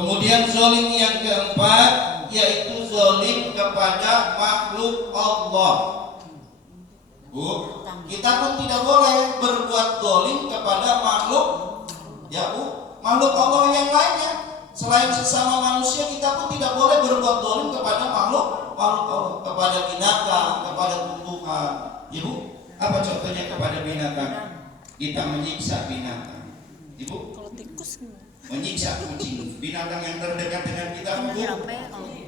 Kemudian zalim yang keempat yaitu zalim kepada makhluk Allah. Bu, kita pun tidak boleh berbuat zalim kepada makhluk, ya Bu, makhluk Allah yang lainnya. Selain sesama manusia, kita pun tidak boleh berbuat zalim kepada makhluk Allah, kepada binatang, kepada tumbuhan. Ibu, apa contohnya kepada binatang? Kita menyiksa binatang. Ibu, kalau tikus menyiksa kucing. Binatang yang terdekat dengan kita apa, Bu?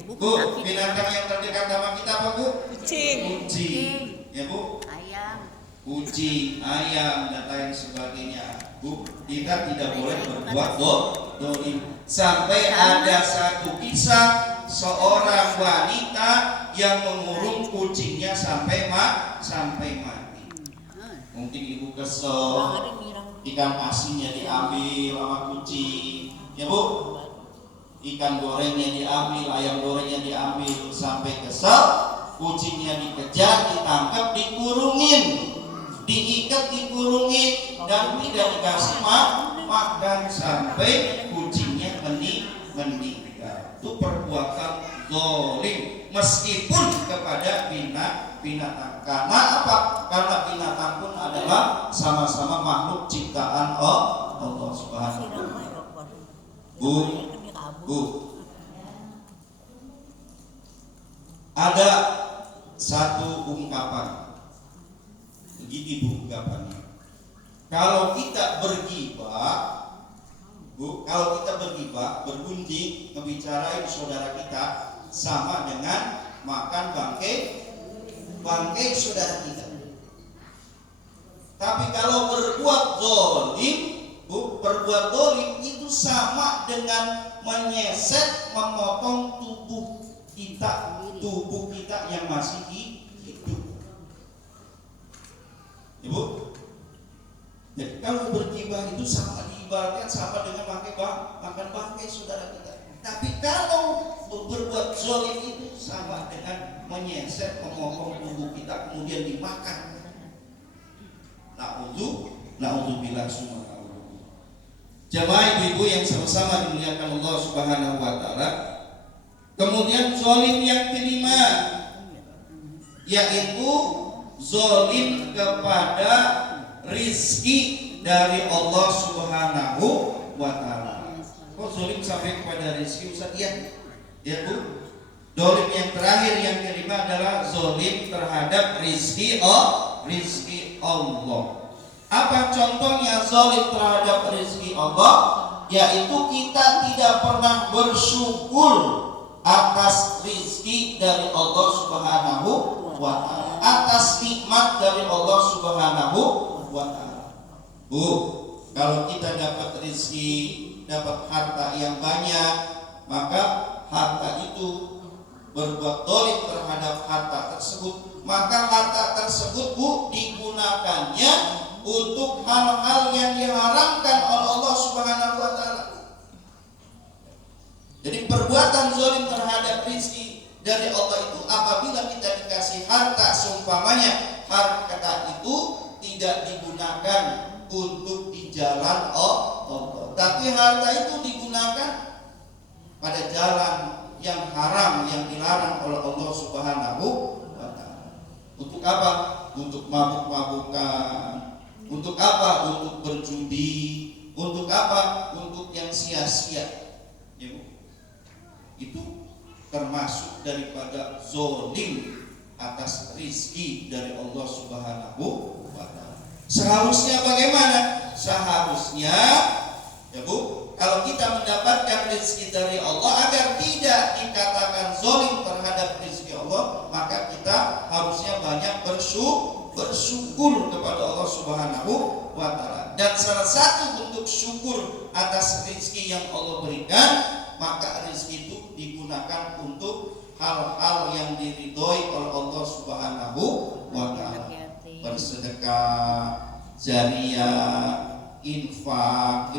Bu, Bu, binatang yang terdekat sama kita apa, Bu? kucing, Kucing. Ya, Bu. ayam, Kucing, ayam, dan lain sebagainya. Bu, kita tidak boleh berbuat dolim. Sampai ada satu kisah seorang wanita yang mengurung kucingnya sampai mati. Mungkin ibu kesel, ikan asinnya diambil sama kucing, ya Bu. Ikan gorengnya diambil, ayam gorengnya diambil, sampai kesel, kucingnya dikejar, ditangkap, dikurungin, diikat, dikurungin, dan tidak dikasih makan sampai kucingnya meninggal. Itu perbuatan zalim meskipun kepada binatang. Karena apa? Karena binatang pun adalah sama-sama makhluk ciptaan Allah Subhanahu wa Ta'ala. Bu, ada satu ungkapan, begini Bu ungkapannya. Kalau kita bergibah, Bu, kalau kita bergibah, bergunjing, ngebicarain saudara kita, sama dengan makan bangkai saudara kita. Tapi kalau berbuat zalim, Bu, berbuat zalim itu sama dengan menyeset, memotong tubuh kita yang masih hidup. Ibu, jadi kalau bergibah itu sama, diibaratkan sama dengan makan bangkai saudara kita. Tapi kalau berbuat zalim itu sama dengan menyeset, memotong tubuh kita kemudian dimakan. Na'udzubillah summa. Jamaah ibu-ibu yang sama-sama dimuliakan Allah Subhanahu wa Ta'ala. Kemudian zalim yang kelima yaitu zalim kepada rizki dari Allah Subhanahu wa Ta'ala. Kok zalim sampai kepada rizki, Ustaz? Ya Bu. Zalim yang terakhir yang kelima adalah zalim terhadap rizki Allah. Apa contohnya zalim terhadap rezeki Allah? Yaitu kita tidak pernah bersyukur atas rezeki dari Allah Subhanahu wa Ta'ala, atas nikmat dari Allah Subhanahu wa Ta'ala. Bu, kalau kita dapat rezeki, dapat harta yang banyak, maka harta itu berbuat zalim terhadap harta tersebut, maka harta tersebut, Bu, digunakannya untuk hal-hal yang diharamkan oleh Allah Subhanahu wa Ta'ala. Jadi perbuatan zalim terhadap rezeki dari Allah itu apabila kita dikasih harta, seumpamanya harta itu tidak digunakan untuk di jalan Allah, tapi harta itu digunakan pada jalan yang haram, yang dilarang oleh Allah Subhanahu wa Ta'ala. Untuk apa? Untuk mabuk-mabukan. Untuk apa? Untuk berjudi. Untuk apa? Untuk yang sia-sia. Ya, itu termasuk daripada zalim atas rizki dari Allah Subhanahu wa Ta'ala. Seharusnya bagaimana? Seharusnya, ya Bu, kalau kita mendapatkan rizki dari Allah, agar tidak dikatakan zalim terhadap rizki Allah, maka kita harusnya banyak bersyukur kepada Allah Subhanahu wa Ta'ala. Dan salah satu bentuk syukur atas rezeki yang Allah berikan, maka rezeki itu digunakan untuk hal-hal yang diridhoi oleh Allah Subhanahu wa Ta'ala. Bersedekah, jariyah, infak,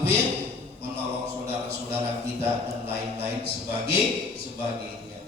menolong saudara-saudara kita dan lain-lain sebagainya.